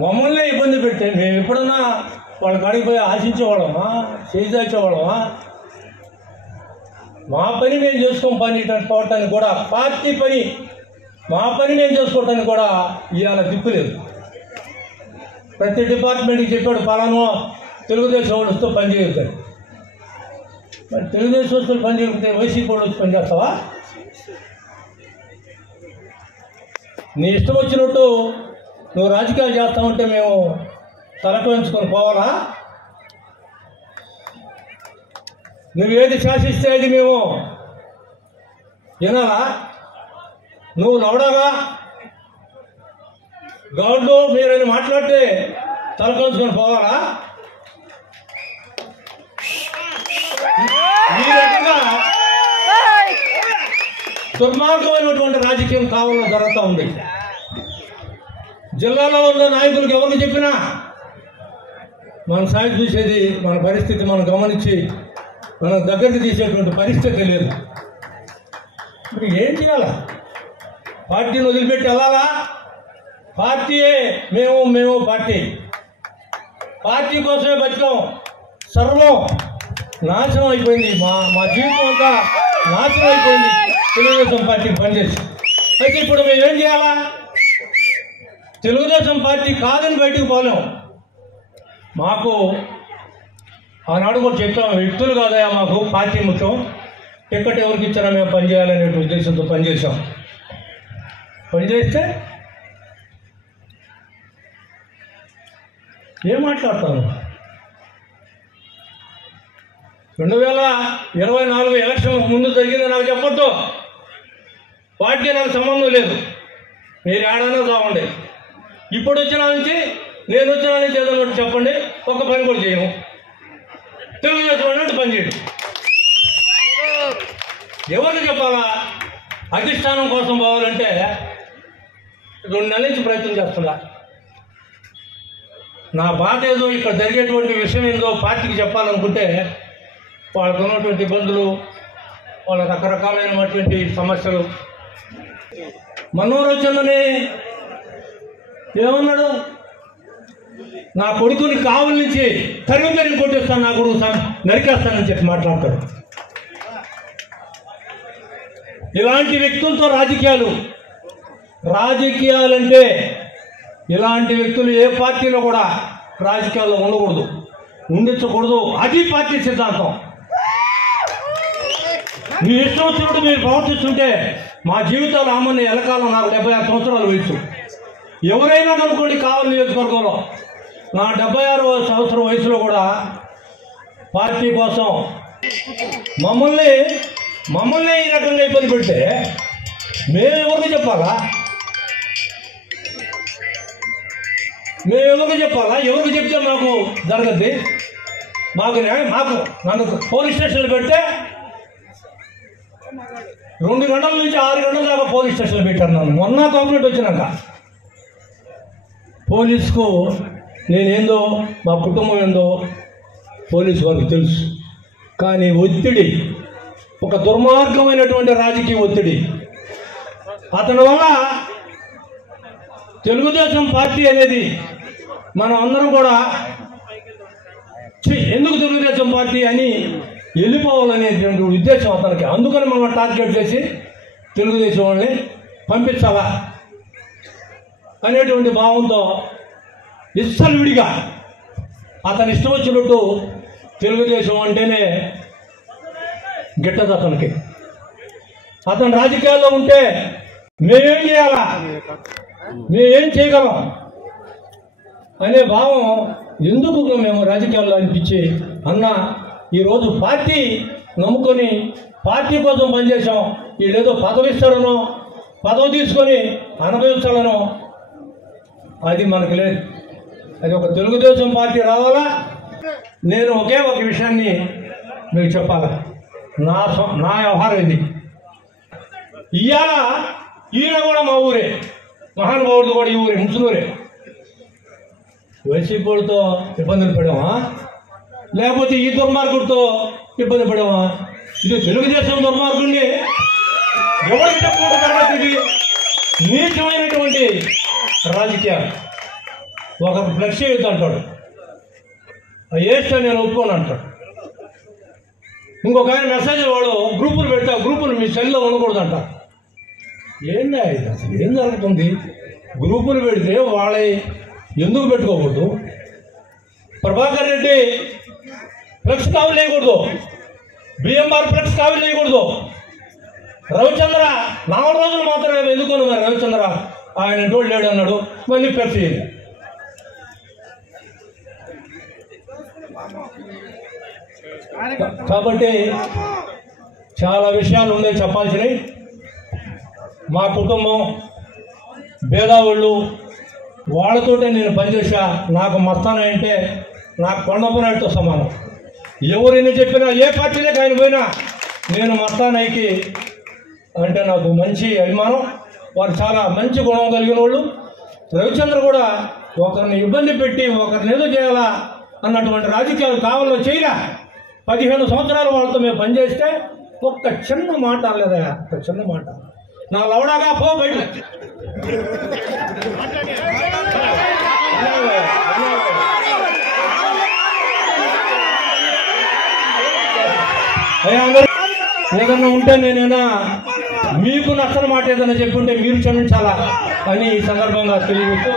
మమ్మల్ని ఇబ్బంది పెడితే మేము ఎప్పుడన్నా వాళ్ళ కాడికి పోయి ఆశించేవాళ్ళమా, చేయించేవాళ్ళమా? మా పని మేము చేసుకొని పోవటానికి కూడా, పార్టీ పని మా పని మేము చేసుకోవటానికి కూడా ఇవాళ దిక్కులేదు. ప్రతి డిపార్ట్మెంట్కి చెప్పాడు పలానా తెలుగుదేశం వాళ్ళు వస్తూ పని చేయగలుగుతాడు. మరి తెలుగుదేశం వస్తువులు పని చేయకపోతే వైసీపీ వాళ్ళు వచ్చి పని చేస్తావా? నీ ఇష్టం వచ్చినట్టు నువ్వు రాజకీయాలు చేస్తామంటే మేము తలకొంచుకొని పోవాలా? నువ్వేది శాసిస్తే అది మేము వినాలా? నువ్వు లవడాగా గౌడ్లు మీరని మాట్లాడితే తలకొంచుకొని పోవాలా? ఈ రకంగా దుర్మార్గమైనటువంటి రాజకీయం కావాలని జరుగుతూ ఉంది. జిల్లాలో ఉన్న నాయకులకు ఎవరికి చెప్పినా మన సాయం చూసేది, మన పరిస్థితి మనం గమనించి మనం దగ్గరికి తీసేటువంటి పరిస్థితి లేదు. ఇప్పుడు ఏం చేయాలా? పార్టీని వదిలిపెట్టి వెళ్ళాలా? పార్టీయే మేము పార్టీ కోసమే బతికాం. సర్వం నాశనం అయిపోయింది. మా జీవితం అంతా నాశనం అయిపోయింది తెలుగుదేశం పార్టీకి పనిచేసి. అయితే ఇప్పుడు మేమేం చేయాలా? తెలుగుదేశం పార్టీ కాదని బయటకు పోలేం. మాకు ఆనాడు కూడా చెప్పాం, వ్యక్తులు కాదయా మాకు పార్టీ ముఖ్యం, టికెట్ ఎవరికి ఇచ్చినా మేము పనిచేయాలనే ఉద్దేశంతో పనిచేసాం. పనిచేస్తే ఏం మాట్లాడతాను? 2024 ఎలక్షన్ ముందు జరిగింది నాకు చెప్పొద్దు. పార్టీ నాకు సంబంధం లేదు. మీరు ఏడైనా చావండి. ఇప్పుడు వచ్చిన నుంచి నేను వచ్చిన నుంచి ఏదన్నట్టు చెప్పండి, ఒక్క పని కూడా చేయను. తెలుగుదేశం అన్నట్టు పని చేయడం ఎవరికి చెప్పాలా? అధిష్టానం కోసం పోవాలంటే 2 నెలల నుంచి ప్రయత్నం చేస్తున్నా. నా బాధ ఏదో, ఇక్కడ జరిగేటువంటి విషయం ఏందో పార్టీకి చెప్పాలనుకుంటే వాళ్ళకు ఉన్నటువంటి ఇబ్బందులు, వాళ్ళ రకరకాలైనటువంటి సమస్యలు. మనోరచనని ఏమన్నాడు? నా కొడుకుని కావుల నుంచి తరిగి కొట్టేస్తాను, నా కొడుకు నరికేస్తానని చెప్పి మాట్లాడతాడు. ఇలాంటి వ్యక్తులతో రాజకీయాలంటే ఇలాంటి వ్యక్తులు ఏ పార్టీలో కూడా రాజకీయాల్లో ఉండకూడదు, ఉండించకూడదు. అది పార్టీ సిద్ధాంతం. మీ ఇష్టం వచ్చినట్టు మీరు ప్రవర్తిస్తుంటే మా జీవితాలు ఆమని ఎలకాలం. నాకు 76 సంవత్సరాల వయసు. ఎవరైనా కనుక్కోండి, కావాలి నియోజకవర్గంలో నా 76వ సంవత్సరం వయసులో కూడా పార్టీ కోసం మమ్మల్ని ఈ రకంగా ఇబ్బంది పెడితే మేము ఎవరికి చెప్పాలా? ఎవరికి చెప్తే మాకు జరగద్ది? నన్ను పోలీస్ స్టేషన్లో పెడితే 2 గంటల నుంచి 6 గంటల దాకా పోలీస్ స్టేషన్లో పెట్టారు నన్ను. మొన్న గవర్నమెంట్ వచ్చినాక పోలీసుకు నేనేందో, మా కుటుంబం ఏందో పోలీసు వారికి తెలుసు. కానీ ఒత్తిడి, ఒక దుర్మార్గమైనటువంటి రాజకీయ ఒత్తిడి, అతని వల్ల తెలుగుదేశం పార్టీ అనేది మనం అందరం కూడా ఎందుకు తెలుగుదేశం పార్టీ అని వెళ్ళిపోవాలనేటువంటి ఉద్దేశం అతనికి. అందుకని మనం టార్గెట్ చేసి తెలుగుదేశం వాళ్ళని పంపించాలా అనేటువంటి భావంతో విడిగా అతని ఇష్టం వచ్చినట్టు తెలుగుదేశం అంటేనే గిట్టదు అతనికి. అతను రాజకీయాల్లో ఉంటే మేమేం చేయాలా, మేమేం చేయగలం అనే భావం ఎందుకు మేము రాజకీయాల్లో అనిపించి, అన్న ఈరోజు పార్టీ నమ్ముకొని పార్టీ కోసం పనిచేసాం, వీళ్ళేదో పదవి ఇస్తాడనో పదవి తీసుకొని అనుభవిస్తాడనో అది మనకు లేదు. అది ఒక తెలుగుదేశం పార్టీ రావాలా. నేను ఒకే ఒక విషయాన్ని మీకు చెప్పాలా, నా వ్యవహారం ఇది. ఇవాళ ఈయన కూడా మా ఊరే, మహానుభావుడు కూడా ఈ ఊరే, ముసులూరే. వైసీపీ వాళ్ళతో ఇబ్బందులు పడామా, లేకపోతే ఈ దుర్మార్గుడితో ఇబ్బంది పడామా? ఇది తెలుగుదేశం దుర్మార్గుడిని ఎవరికి చెప్పకూడదు. ఇది నీచమైనటువంటి రాజకీయాలు. ఒకరు ఫ్లెక్స్ చేయొద్దు అంటాడు, వేస్తే నేను ఒప్పుకోను అంటాడు. ఇంకొక ఆయన మెసేజ్ వాడు గ్రూపులు పెడతా, గ్రూపులు మీ సెల్లో ఉండకూడదు అంటారు. ఏంటి అసలు ఏం జరుగుతుంది? గ్రూపులు పెడితే వాళ్ళ ఎందుకు పెట్టుకోకూడదు? ప్రభాకర్ రెడ్డి ఫ్లెక్స్ కావులు వేయకూడదు, బిఎంఆర్ ఫ్లెక్స్ కావులు వేయకూడదు. రవిచంద్ర 4 రోజులు మాత్రమే ఎందుకున్నాను మరి రవిచంద్ర ఆయన ఇంటోడు లేడు అన్నాడు, మళ్ళీ ఫ్లెక్స్ చేయాలి. కాబట్టి చాలా విషయాలు ఉన్నాయి చెప్పాల్సినవి. మా కుటుంబం భేదావాళ్ళు వాళ్ళతోటే నేను పనిచేసా. నాకు మస్తానా అంటే నాకు కొండపనాయుడితో సమానం. ఎవరిని చెప్పినా ఏ పార్టీలోకి ఆయన పోయినా నేను మస్తానాయికి అంటే నాకు మంచి అభిమానం. వారు చాలా మంచి గుణం కలిగిన వాళ్ళు. రవిచంద్ర కూడా ఒకరిని ఇబ్బంది పెట్టి ఒకరిని ఏదో చేయాలా అన్నటువంటి రాజకీయాలు కావాలో చేయరా. 15 సంవత్సరాలు వాళ్ళతో మేము పనిచేస్తే ఒక్క చిన్న మాట లేదా, ఒక చిన్న మాట నా లవడాగా పో బయట. అందరూ ఏదన్నా ఉంటే నేనైనా మీకు నచ్చని మాట ఏదైనా చెప్పుంటే మీరు క్షమించాలా అని ఈ సందర్భంగా తెలియజేస్తూ